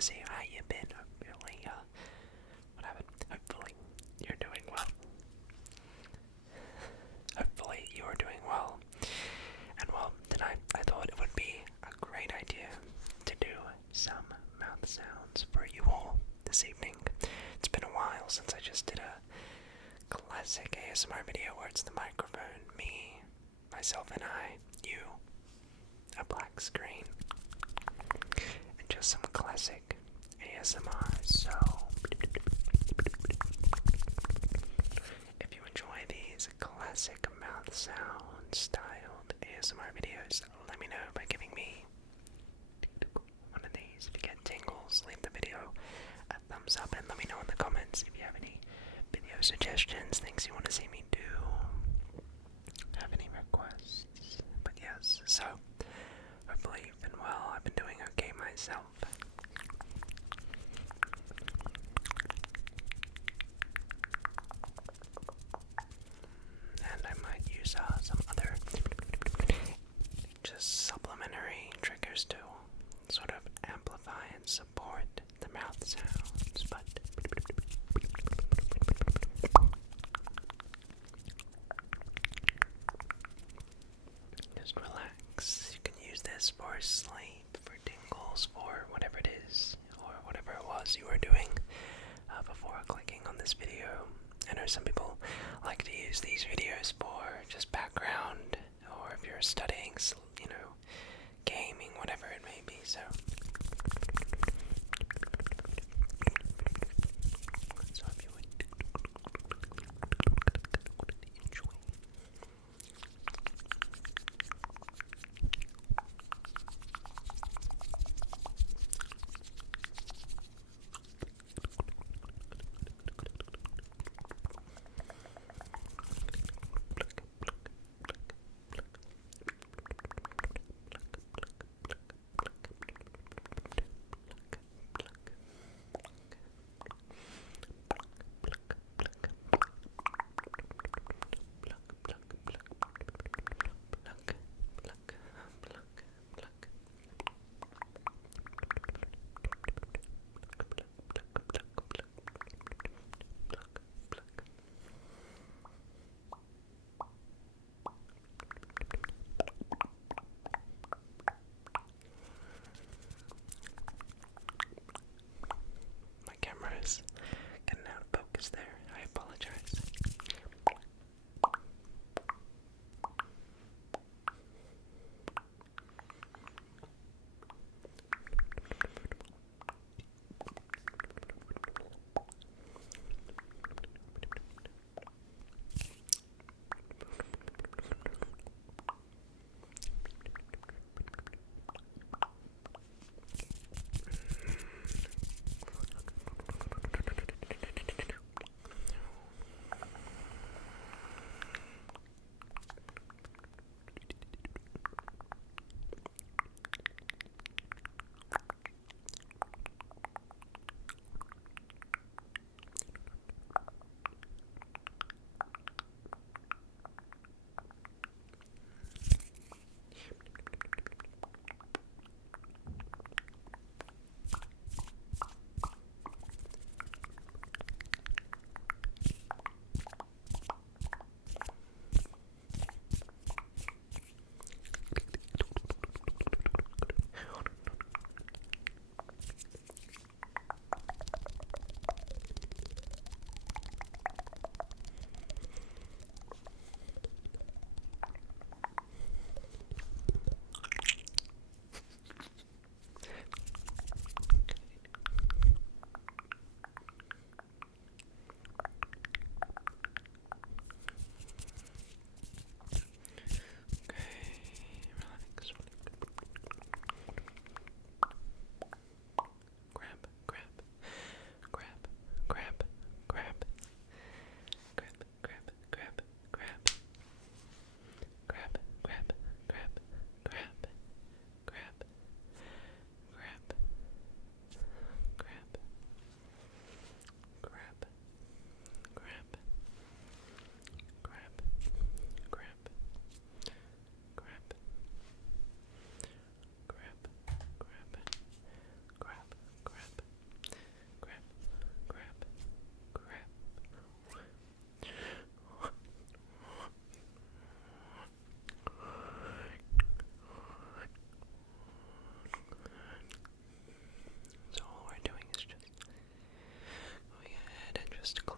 to see how you've been. Hopefully, what happened? Hopefully, you're doing well. Hopefully, you're doing well. And well, tonight I thought it would be a great idea to do some mouth sounds for you all this evening. It's been a while since I just did a classic ASMR video where it's the microphone, me, myself and I, you, a black screen, and just some classic ASMR. So, if you enjoy these classic mouth sound styled ASMR videos, let me know by giving me one of these. If you get tingles, leave the video a thumbs up and let me know in the comments if you have any video suggestions, things you want to see me do, have any requests. But yes, so hopefully you've been well. I've been doing okay myself. And I might use some other just supplementary triggers to sort of amplify and support the mouth sounds, but just relax. You can use this for sleep, for tingles, for whatever it is, or whatever it was you were doing before clicking on this video. I know some people like to use these videos for just background, or if you're studying, you know, gaming, whatever it may be, so if you would enjoy.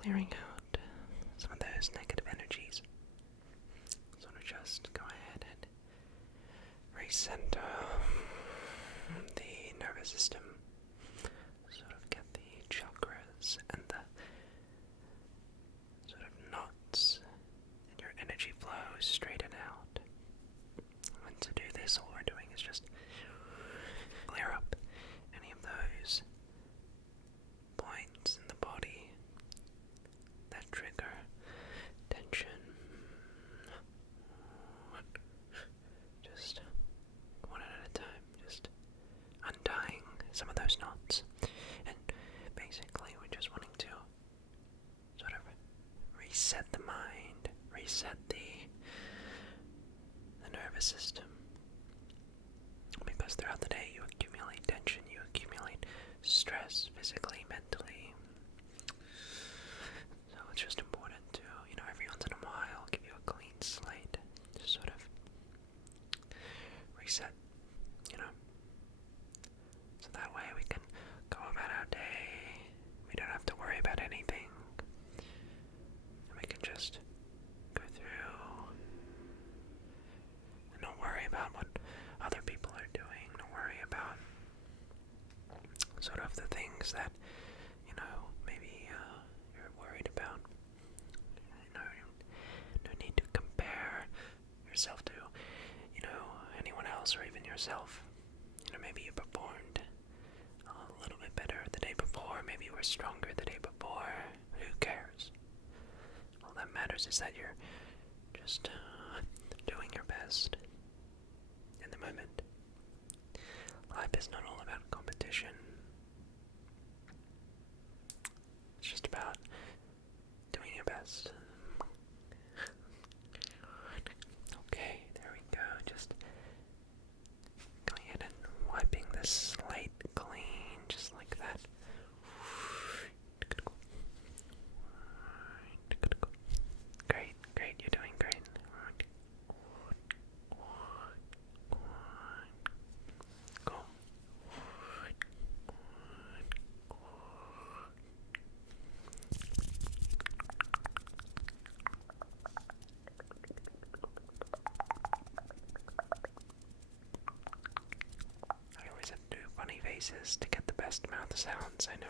clearing out some of those negative energies. So to just go ahead and recenter the nervous system, sort of get the chakras and the sort of knots in your energy flow straighten out. And to do this, all we're doing is just clear up any of those points in the body that trigger tension. Just one at a time, just untying some of those knots. And basically we're just wanting to sort of reset the mind, reset the nervous system. Because throughout the day you accumulate tension, you accumulate stress, physically, mentally. So it's just important to, every once in a while give you a clean slate to sort of reset, So that way we can go about our day, we don't have to worry about anything, and we can just go through and don't worry about what other people are doing, don't worry about sort of the things that, maybe you're worried about. No need to compare yourself to, anyone else or even yourself. Maybe you performed a little bit better the day before, maybe you were stronger the day before. Who cares? All that matters is that you're just doing your best in the moment. Life is not all about competition. It's just about doing your best. Okay, there we go. Just going ahead and wiping this slate clean, just like that. Great, great, you're doing great. Cool. I always have to do funny faces to get the best mouth sounds. I know.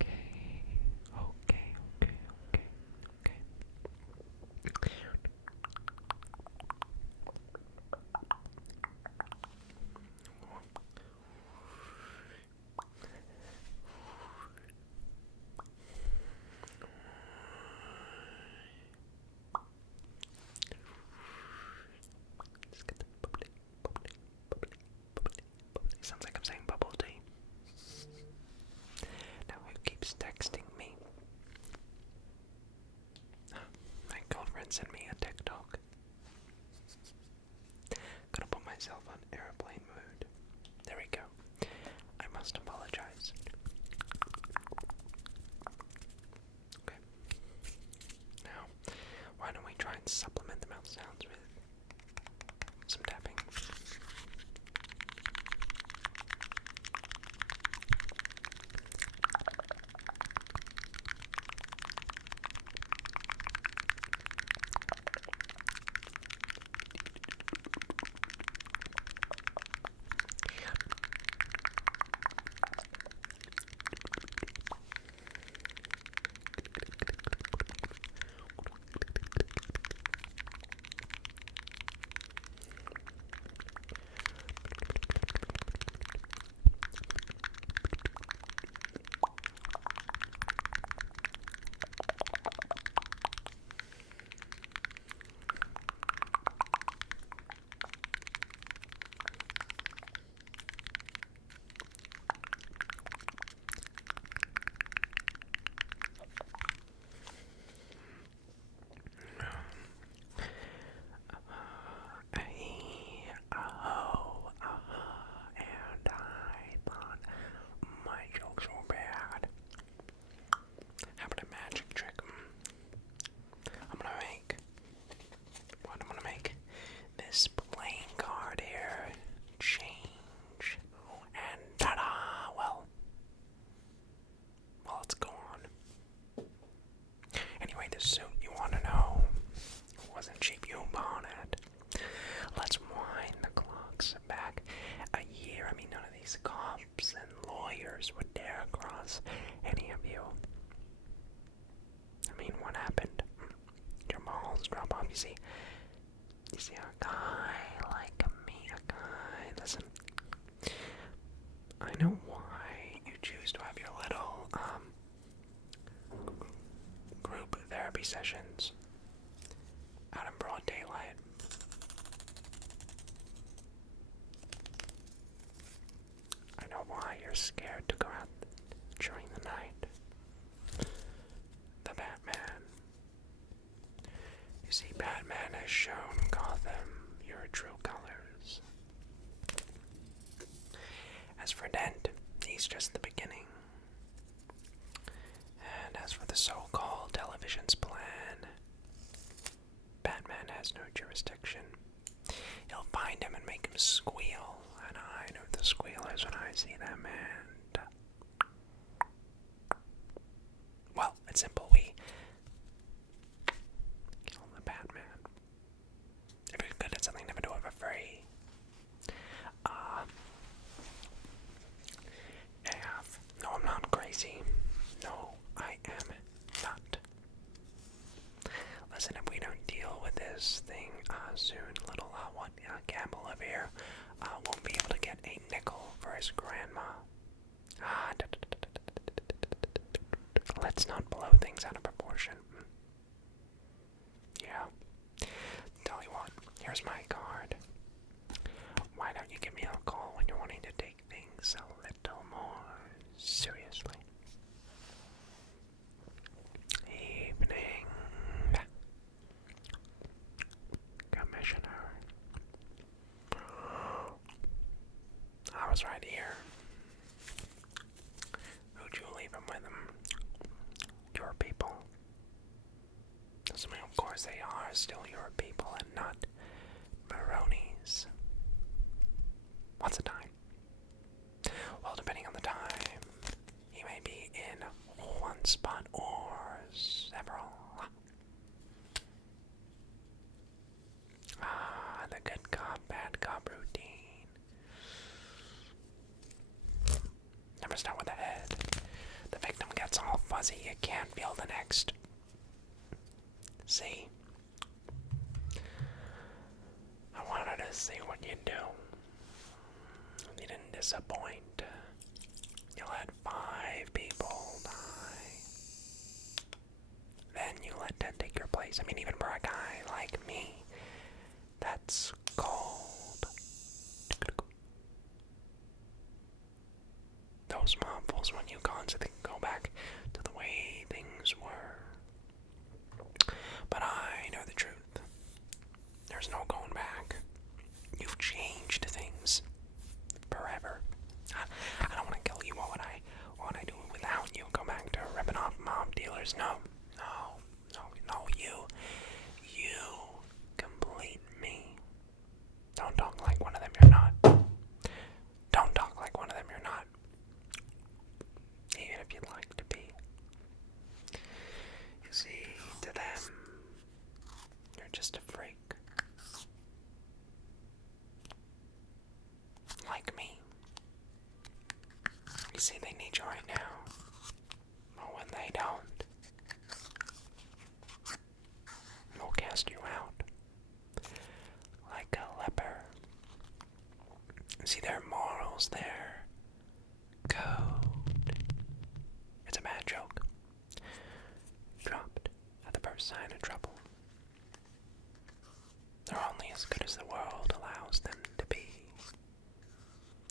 Okay. these cops and lawyers would dare cross any of you. I mean, what happened? Your balls drop off. You see a guy like me, listen. I know why you choose to have your little, group therapy sessions out in broad daylight. I know why you're scared to go out during the night. The Batman. You see, Batman has shown Gotham your true colors. As for Dent, he's just the beginning. And as for the so-called television's plan, Batman has no jurisdiction. He'll find him and make him squeal, and I know the squealers when I see them, and well, it's simple. We kill the Batman. If you're good at something, never do it for free. No, I'm not crazy. No, I am not. Listen, if we don't deal with this thing soon, little Gamble over here won't be able to get a nickel for his grandma. Let's not blow things out of proportion. Yeah. Tell you what, here's my card. Why don't you give me a call when you're wanting to take things a little more seriously? Evening, Commissioner. I was right here. Who'd you leave him with him? Your people. Assuming, of course, they are still your people and not Maroni's. What's the time? Well, depending on the time, he may be in one spot or several. The good cop, bad cop routine. Never start with the head. The victim gets all fuzzy, you can't feel the next. See? I wanted to see what you'd do. You didn't disappoint. You let 5 people die. Then you let 10 take your place. I mean, even for a guy like me, that's cold. Those marvels when you constantly go back to the way things were. But I know the truth. There's no going back. You've changed things forever. I don't want to kill you. What would I do without you? Go back to ripping off mob dealers? No. You complete me. Don't talk like one of them you're not. Don't talk like one of them you're not. Even if you'd like to be. You see, to them, you're just a freak. Like me. You see, they need you right now. But when they don't, they'll cast you out. Like a leper. See, their morals, their code. It's a bad joke. Dropped at the first sign of trouble. They're only as good as the world allows them to be.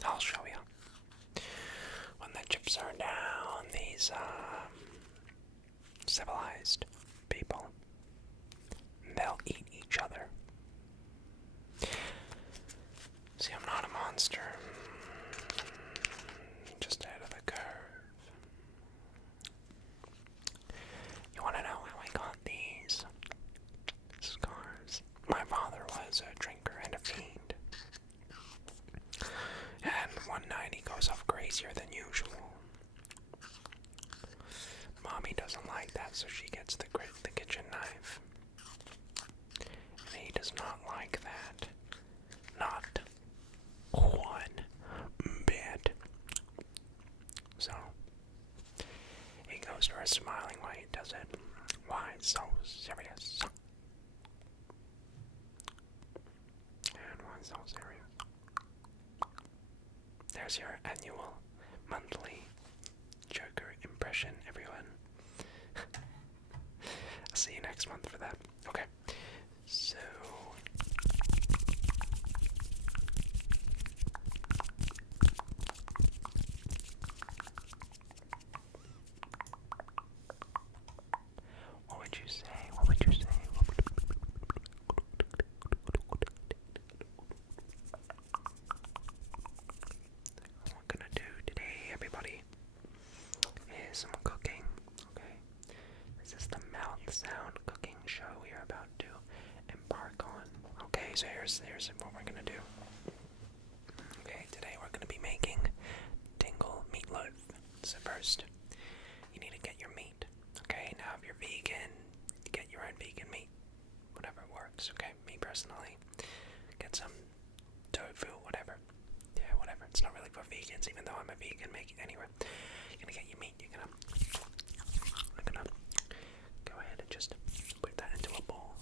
I'll show you. When the chips are down, these, civilized people, they'll eat each other. See, I'm not a monster. Just ahead of the curve. You want to know how I got these scars? My father was a drinker and a fiend. And one night he goes off crazier than usual. Mommy doesn't like that, so she gets the kitchen knife. And he does not like that. Not one bit. never smiling while he does it. Why so serious? And why so serious? There's your annual, monthly Joker impression, everyone. I'll see you next month for that. Okay, so what would you say? What would you say? What we're gonna do today, everybody, is some cooking. Okay, this is the mouth sound cooking show we are about to embark on. Okay, so here's what we're gonna do. Okay, today we're gonna be making tingle meatloaf. So first, you need to get your meat. Okay, now if you're vegan, you get your own vegan meat. Whatever works, okay? Me personally, get some tofu, whatever. Yeah, whatever. It's not really for vegans, even though I'm a vegan, make it anyway. You're gonna get your meat, you're gonna go ahead and just put that into a bowl.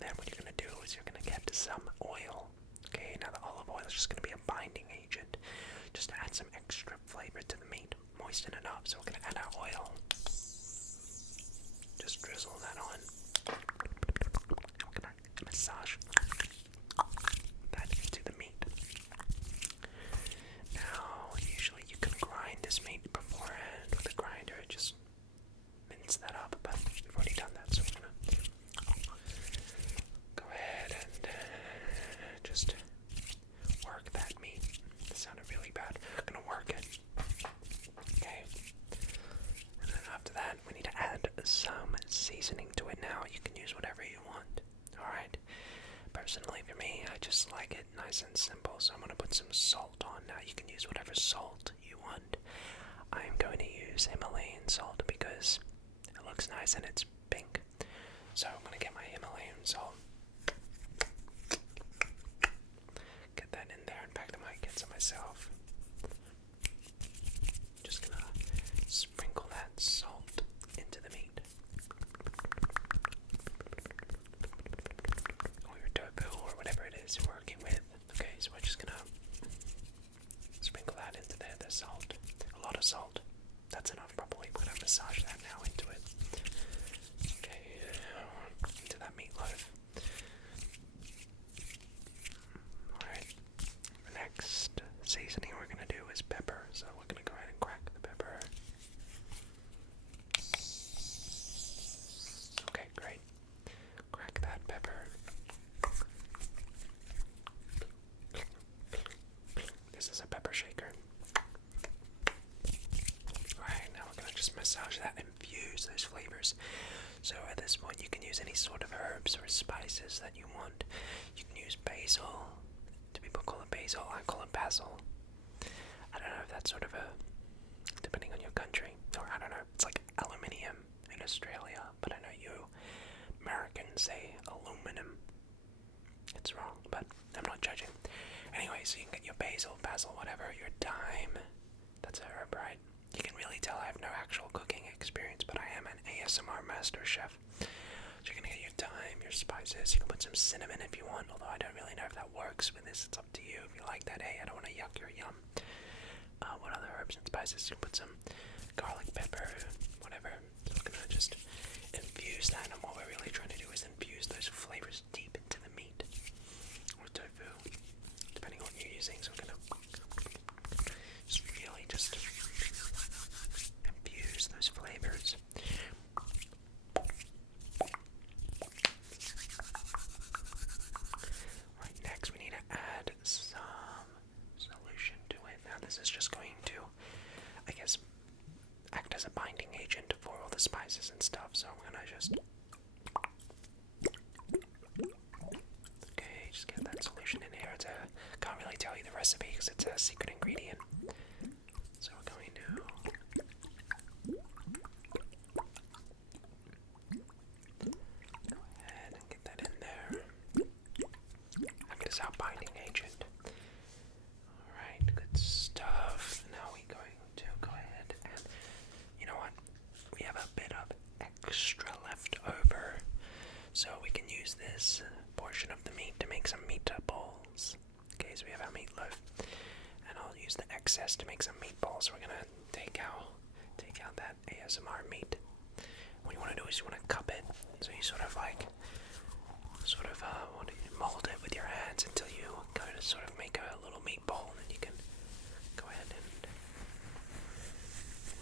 Then what you're gonna do is you're gonna get some oil. Okay, now the olive oil is just gonna be a binding agent, just to add some extra flavor to the meat. Moisten it up, so we're gonna add our oil. Just drizzle that on. We're gonna massage that into the meat. Now, usually you can grind this meat beforehand with a grinder, just mince that up, but we've already done that, so we're gonna go ahead and just work that meat. That sounded really bad. We're gonna work it. Okay. And then after that, we need to add some seasoning to it. Now, you can use whatever you want. Alright. Personally, for me, I just like it nice and simple, so I'm going to put some salt on. Now, you can use whatever salt you want. I'm going to use Himalayan salt because it looks nice and it's pink. So I'm going to get my Himalayan salt. Get that in there. In fact, I might get some myself. Just going to sprinkle that salt into the meat. Or your tofu or whatever it is you're working with. Okay, so we're just gonna sprinkle that into there, the salt. A lot of salt. That's enough probably. We're gonna massage that now into it. Okay, into that meatloaf. Alright, the next seasoning we're gonna do is pepper. So we're gonna go ahead and crack the pepper. Okay, great. Crack that pepper. This is a pepper shaker. Alright, now we're gonna just massage that and infuse those flavors. So at this point you can use any sort of herbs or spices that you want. You can use basil. Do people call it basil? I call it basil. I don't know if that's sort of a, depending on your country, or I don't know, it's like aluminium in Australia, but I know you Americans say aluminum. It's wrong, but I'm not judging. Anyway, so you can get your basil, whatever, your thyme. That's a herb, right? You can really tell I have no actual cooking experience, but I am an ASMR master chef. So you're gonna get your thyme, your spices. You can put some cinnamon if you want, although I don't really know if that works with this. It's up to you. If you like that, hey, I don't want to yuck your yum. What other herbs and spices? You can put some garlic, pepper, whatever. So we're gonna just infuse that, and what we're really trying to do is infuse those flavors deep into the meat or tofu, depending on what you're using. So we're gonna just really just infuse those flavors. Right, next we need to add some solution to it. Now this is just going to, I guess, act as a binding agent for all the spices and stuff. So I'm gonna just just get that solution in here. Can't really tell you the recipe because it's a secret ingredient. So we're going to go ahead and get that in there. Act as our binding agent. Alright, good stuff. Now we're going to extra left over, so we can use this portion of the meat to make some meatballs. Okay, so we have our meatloaf, and I'll use the excess to make some meatballs. We're gonna take out that ASMR meat. What you want to do is you want to cup it, so you sort of mold it with your hands until you kind of sort of make a little meatball, and then you can go ahead and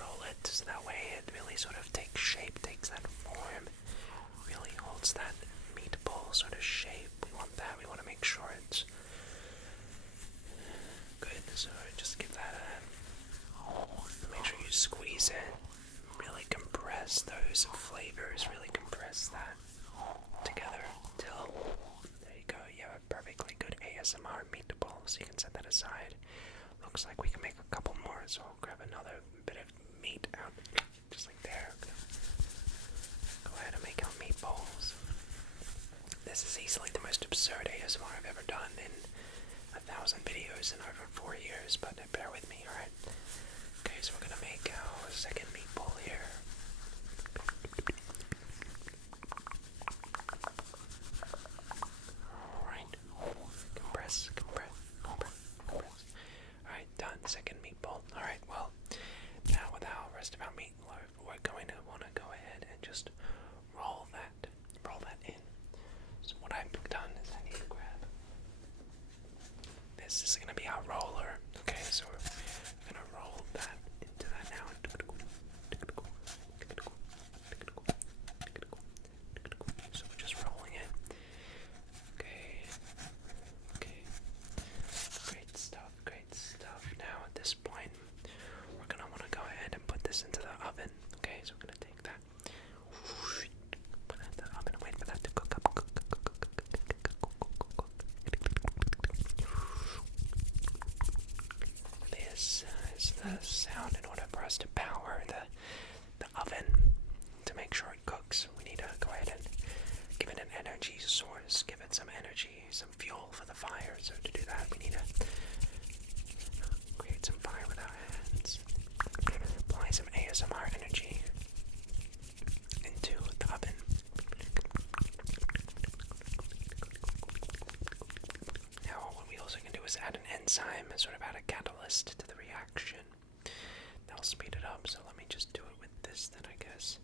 roll it so that way it really sort of takes shape, takes that form, really holds that meatball sort of shape. We want that. We want to make sure it's good. So just give that make sure you squeeze it, really compress those flavors, really compress that together till there you go. You have a perfectly good ASMR meatball. So you can set that aside. Looks like we can make a couple more, so I'll grab another bit of meat out, just like there. Go ahead and make our meatballs. This is easily the most absurd ASMR I've ever done in 1,000 videos in over 4 years, but bear with me, alright? Okay, so we're gonna make our second meatball here. Alright. Compress. Alright, done. Second meatball. Alright, well, now with our rest of our meatloaf, we're going to want to go ahead and just roll that in. So what I've done is I need to grab this. Is going to be our roller. Okay, so we're going to roll that into that now. So we're just rolling it. Okay. Great stuff. Now at this point, we're going to want to go ahead and put this into the oven. Okay, so we're going to take that. Put it in the oven and wait for that to cook up. This is the sound in order for us to power the oven to make sure it cooks. We need to go ahead and give it an energy source, give it some energy, some fuel for the fire. So to do that, we need to create some fire with our hands. Apply some ASMR energy into the oven. Now what we also can do is add an enzyme, sort of add a catalyst to the reaction. That'll speed it up, so let me just do it with this then, I guess.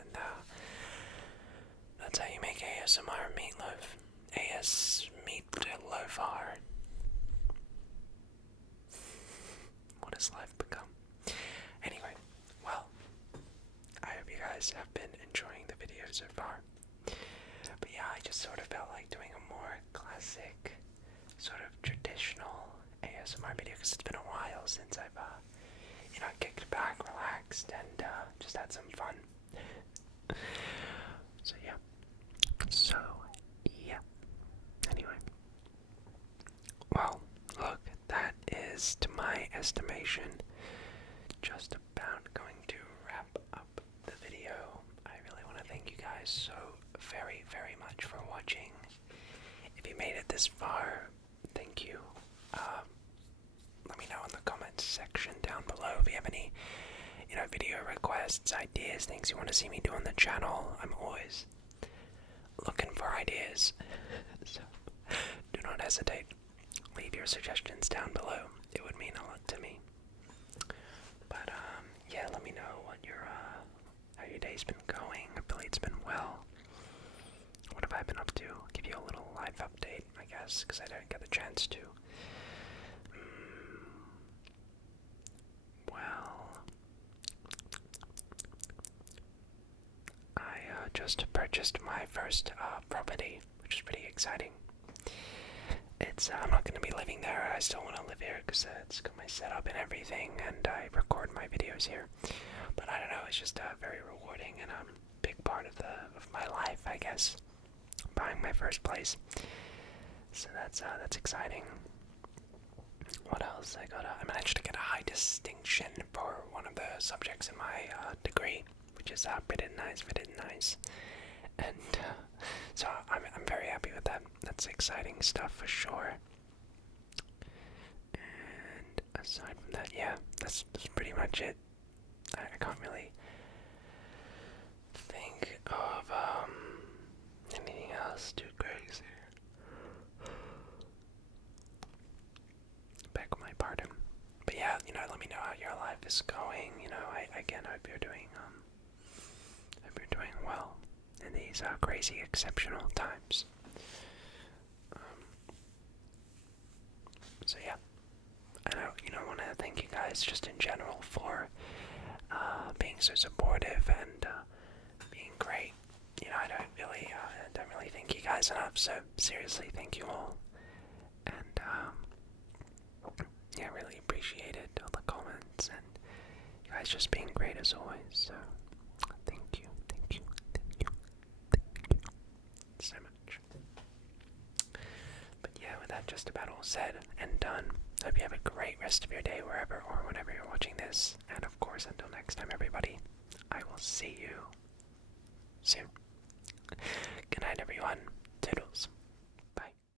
And that's how you make ASMR meatloaf. Meatloafar. What has life become? Anyway, well, I hope you guys have been enjoying the video so far. But yeah, I just sort of felt like doing a more classic, sort of traditional ASMR video because it's been a while since I've, kicked back, relaxed, and just had some fun. So yeah. Anyway. Well, look, that is, to my estimation, just about going to wrap up the video. I really want to thank you guys so very, very much for watching. If you made it this far, thank you. Let me know in the comments section down below if you have any, video requests, ideas, things you want to see me do on the channel. I'm always looking for ideas, so do not hesitate. Leave your suggestions down below. It would mean a lot to me. But yeah, let me know what how your day's been going. Hopefully it's been well. What have I been up to? Give you a little live update, I guess, because I didn't get the chance to. Just purchased my first property, which is pretty exciting. I'm not going to be living there. I still want to live here because it's got my setup and everything, and I record my videos here. But I don't know, it's just very rewarding, and I'm a part of my life, I guess. Buying my first place. So that's exciting. What else? I managed to get a high distinction for one of the subjects in my degree, which is pretty nice. And so I'm very happy with that. That's exciting stuff for sure. And aside from that, yeah, that's pretty much it. I can't really think of anything else too crazy. Beg my pardon. But yeah, let me know how your life is going. I again hope you're doing well in these crazy exceptional times. So yeah, and I want to thank you guys just in general for being so supportive and being great. I don't really thank you guys enough. So seriously, thank you all. And yeah, really appreciate it. All the comments and you guys just being great as always. So thank you so much. But yeah, with that just about all said and done, hope you have a great rest of your day wherever or whenever you're watching this. And of course, until next time, everybody, I will see you soon. Good night, everyone.